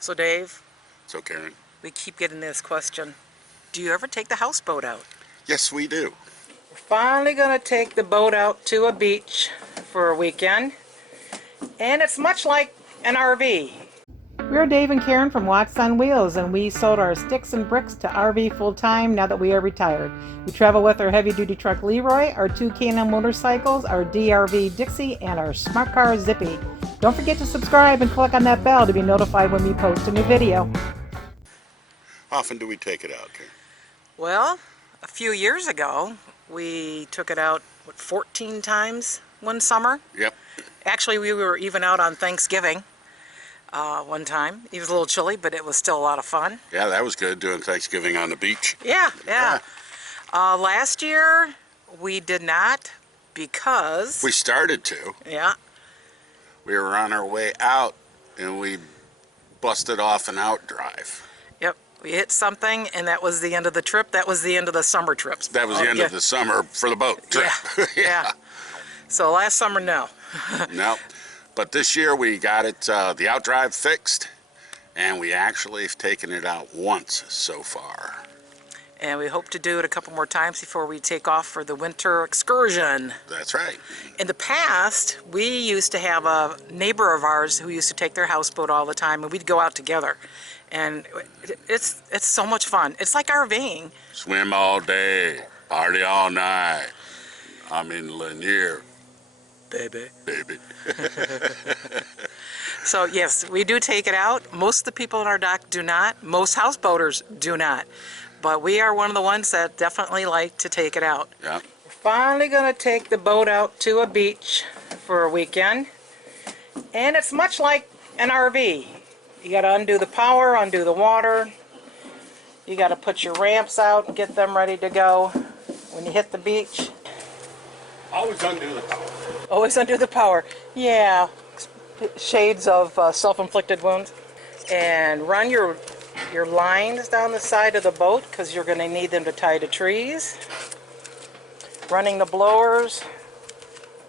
So Dave, So Karen? we keep getting this question. Do you ever take the houseboat out? Yes, we do. We're finally going to take the boat out to a beach for a weekend. And it's much like an RV. We're Dave and Karen from Watts on Wheels, and we sold our sticks and bricks to RV full-time now that we are retired. We travel with our heavy-duty truck Leroy, our two K&N motorcycles, our DRV Dixie, and our smart car Zippy. Don't forget to subscribe and click on that bell to be notified when we post a new video. How often do we take it out, Karen? Well, a few years ago, we took it out, 14 times one summer? Yep. Actually, we were even out on Thanksgiving one time. It was a little chilly, but it was still a lot of fun. Yeah, that was good, doing Thanksgiving on the beach. Yeah. Last year, we did not because... We started to. Yeah. We were on our way out, and we busted off an out drive. Yep. We hit something, and that was the end of the trip. That was the end of the summer trips. That was the end of the summer for the boat trip. Yeah. So last summer, no. No. But this year we got it, the out drive fixed, and we actually have taken it out once so far. And we hope to do it a couple more times before we take off for the winter excursion. That's right. In the past, we used to have a neighbor of ours who used to take their houseboat all the time, and we'd go out together. And it's so much fun. It's like RVing. Swim all day, party all night. I'm in Lanier. Baby. So yes, we do take it out. Most of the people in our dock do not. Most houseboaters do not. But we are one of the ones that definitely like to take it out. Yeah. We're finally going to take the boat out to a beach for a weekend. And it's much like an RV. You got to undo the power, undo the water. You got to put your ramps out and get them ready to go when you hit the beach. Always undo the power. Always undo the power. Yeah. Shades of self-inflicted wounds. And run your lines down the side of the boat because you're going to need them to tie to trees. Running the blowers.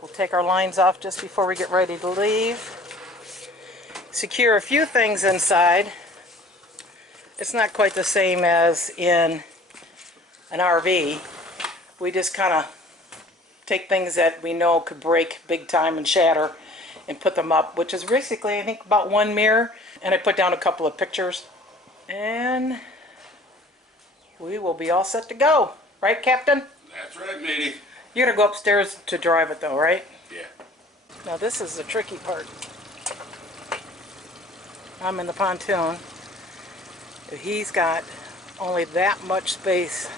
We'll take our lines off just before we get ready to leave. Secure a few things inside. It's not quite the same as in an RV. We just kind of take things that we know could break big time and shatter and put them up, which is basically, I think, about one mirror. And I put down a couple of pictures. And we will be all set to go. Right, Captain? That's right, matey. You're going to go upstairs to drive it, though, right? Yeah. Now, this is the tricky part. I'm in the pontoon. He's got only that much space.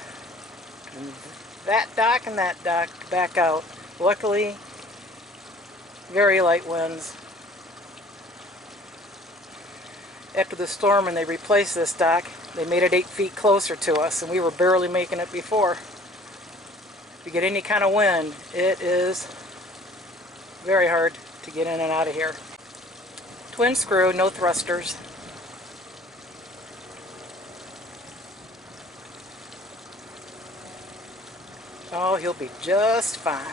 That dock and that dock back out. Luckily, very light winds. After the storm and they replaced this dock, they made it 8 feet closer to us, and we were barely making it before. If you get any kind of wind, it is very hard to get in and out of here. Twin screw, no thrusters. Oh, he'll be just fine.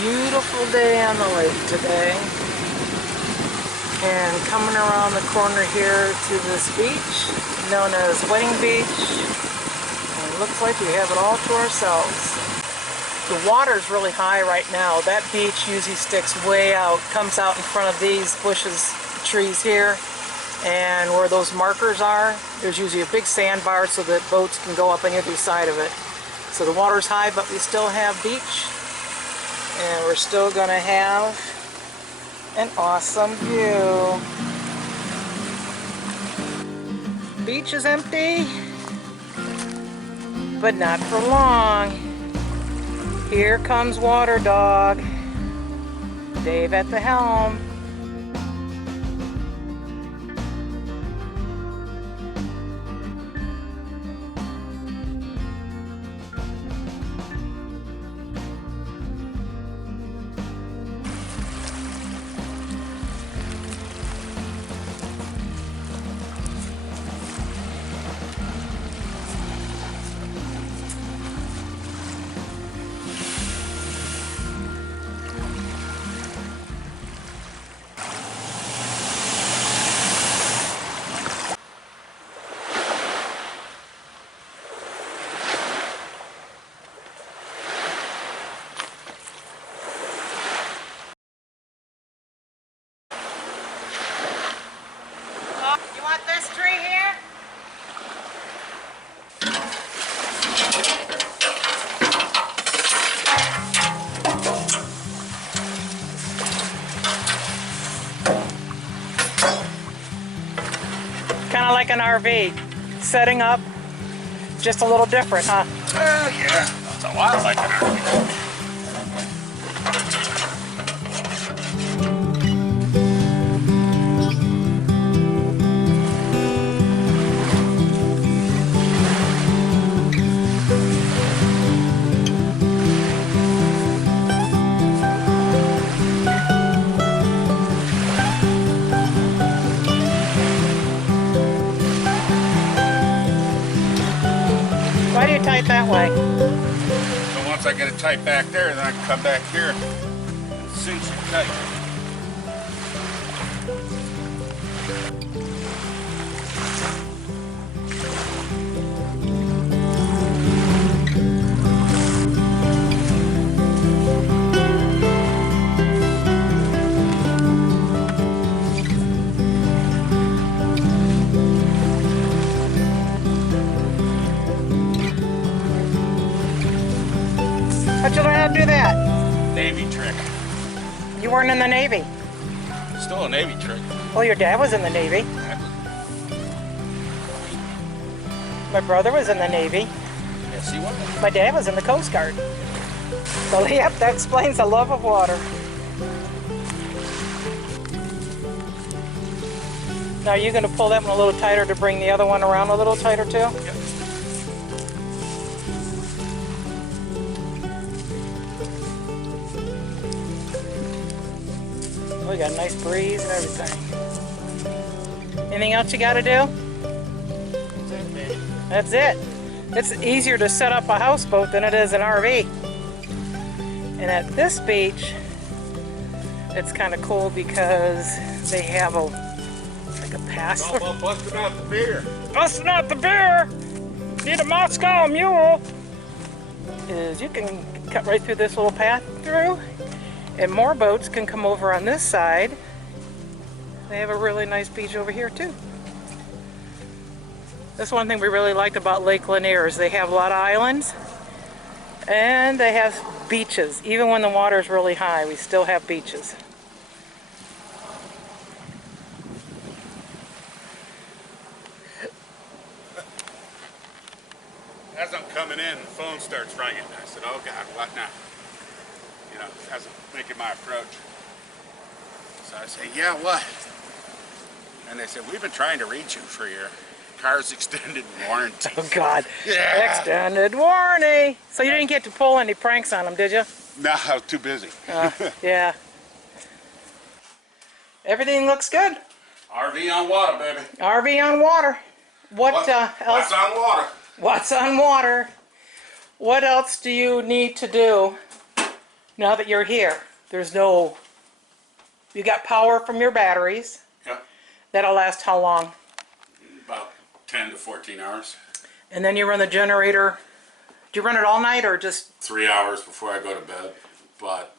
Beautiful day on the lake today. And coming around the corner here to this beach, known as Wedding Beach. And it looks like we have it all to ourselves. The water's really high right now. That beach usually sticks way out, comes out in front of these bushes, trees here. And where those markers are, there's usually a big sandbar so that boats can go up on either side of it. So the water's high, but we still have beach. And we're still going to have an awesome view. Beach is empty, but not for long. Here comes Water Dog. Dave at the helm. of like an RV. Setting up, just a little different, huh? Yeah, it's a lot like an RV. Why do you tie it that way? So once I get it tight back there, then I can come back here and cinch it tight. How'd you learn how to do that? Navy trick. You weren't in the Navy. Still a Navy trick. Well, your dad was in the Navy. My brother was in the Navy. Yes, he was. My dad was in the Coast Guard. So, yep, that explains the love of water. Now, are you going to pull that one a little tighter to bring the other one around a little tighter, too? Yep. We got a nice breeze and everything. Anything else you got to do? That's it, baby. That's it. It's easier to set up a houseboat than it is an RV. And at this beach, it's kind of cool because they have like a pass. All about busting out the beer. Busting out the beer! Need a Moscow Mule! Is you can cut right through this little path through, and more boats can come over on this side. They have a really nice beach over here too. That's one thing we really liked about Lake Lanier is they have a lot of islands and they have beaches. Even when the water is really high, we still have beaches. As I'm coming in, the phone starts ringing. I said, oh God, what now? You know, as I'm making my approach. So I say, yeah, what? And they said, we've been trying to reach you for your car's extended warranty. Oh God, Yeah. Extended warranty. So you didn't get to pull any pranks on them, did you? No, I was too busy. Yeah. Everything looks good. RV on water, baby. RV on water. What else? What's on water? What's on water? What else do you need to do now that you're here? There's no... You got power from your batteries. Yep. That'll last how long? About 10 to 14 hours. And then you run the generator. Do you run it all night or just... 3 hours before I go to bed. But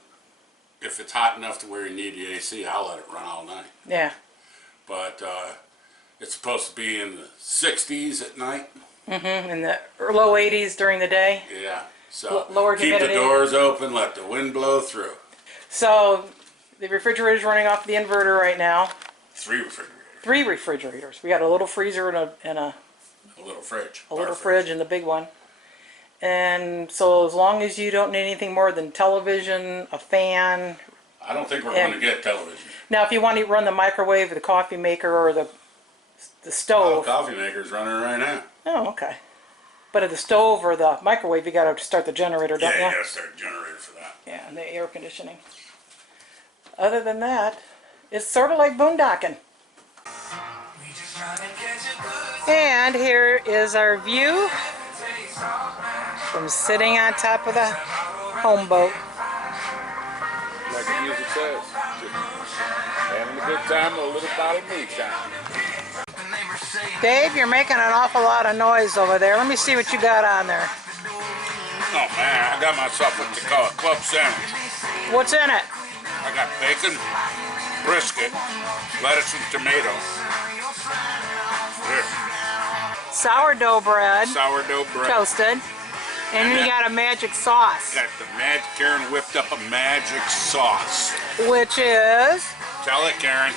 if it's hot enough to where you need the AC, I'll let it run all night. Yeah. But it's supposed to be in the 60s at night. In the low 80s during the day. Yeah. So Lower keep humidity. the doors open, let the wind blow through. So the refrigerator's running off the inverter right now. 3 refrigerators. 3 refrigerators. We got a little freezer and a little fridge. little fridge and the big one. And so as long as you don't need anything more than television, a fan. I don't think we're going to get television. Now if you want to run the microwave, the coffee maker, or the The stove. coffee maker's running right now. Oh, okay. But at the stove or the microwave, you got to start the generator, don't Yeah, you? you got to start a generator for that. Yeah, and the air conditioning. Other than that, it's sort of like boondocking. And here is our view from sitting on top of the home boat. Like the music says, just having a good time, a little bottle of moonshine. Dave, you're making an awful lot of noise over there. Let me see what you got on there. Oh man, I got myself what they call a club sandwich. What's in it? I got bacon, brisket, lettuce and tomato. Here, Sourdough bread, sourdough bread. toasted. And then you got a magic sauce, Got the Karen whipped up a magic sauce. which is Tell it, Karen.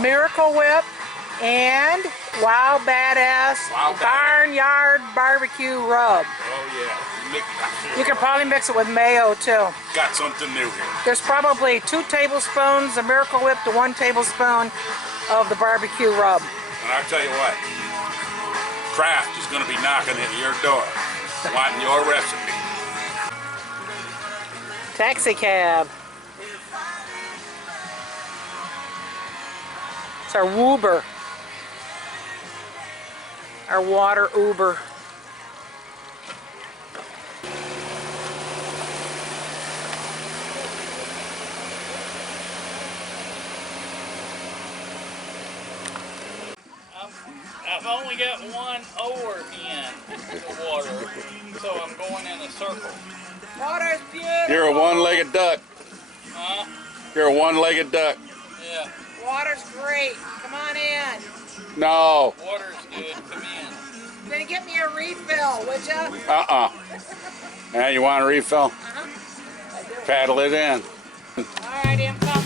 Miracle Whip and Wow Badass Wow Badass. Barnyard Barbecue Rub. Oh yeah. You can probably mix it with mayo too. Got something new here. There's probably 2 tablespoons of Miracle Whip to 1 tablespoon of the barbecue rub. And I'll tell you what, Kraft is going to be knocking at your door, wanting your recipe. Taxi cab. It's our Woober. Our water Uber. I've only got one oar in the water, so I'm going in a circle. Water's beautiful. You're a one-legged duck. Huh? You're a one-legged duck. Yeah. Water's great. Come on in. No. Water's good. Come in. Then get me a refill, would ya? Now you want a refill? Paddle it in. Alrighty, I'm coming.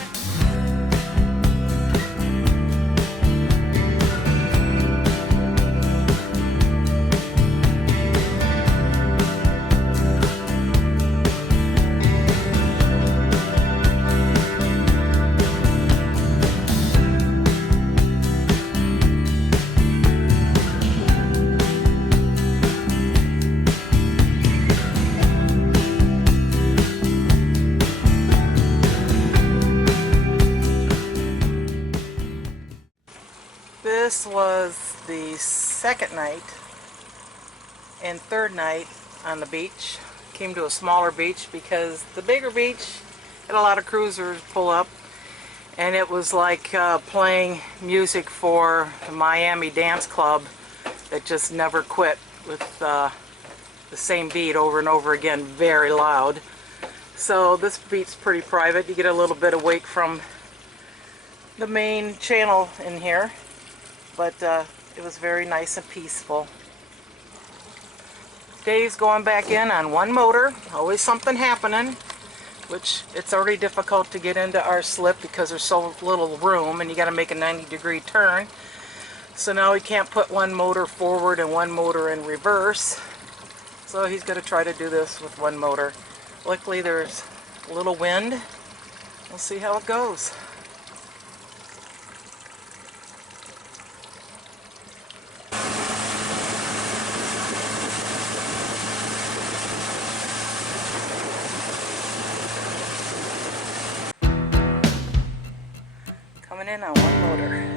This was the second night and third night on the beach. Came to a smaller beach because the bigger beach had a lot of cruisers pull up, and it was like playing music for the Miami dance club that just never quit with the same beat over and over again, very loud. So this beach's pretty private. You get a little bit of wake from the main channel in here. But it was very nice and peaceful. Dave's going back in on one motor. Always something happening, which it's already difficult to get into our slip because there's so little room and you got to make a 90-degree turn. So now he can't put one motor forward and one motor in reverse. So he's going to try to do this with one motor. Luckily there's a little wind. We'll see how it goes. Coming in on one motor.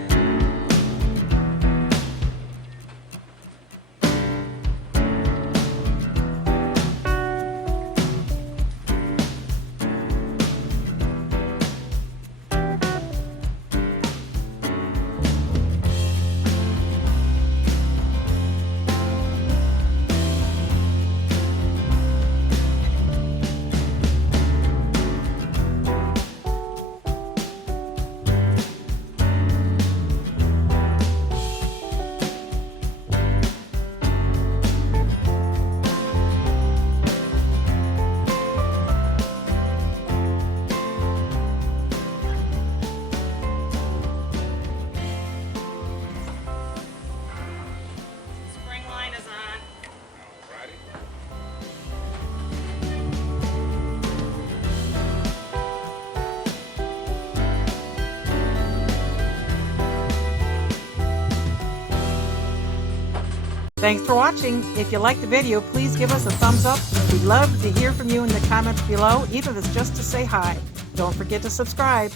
Thanks for watching. If you liked the video, please give us a thumbs up. We'd love to hear from you in the comments below, even if it's just to say hi. Don't forget to subscribe.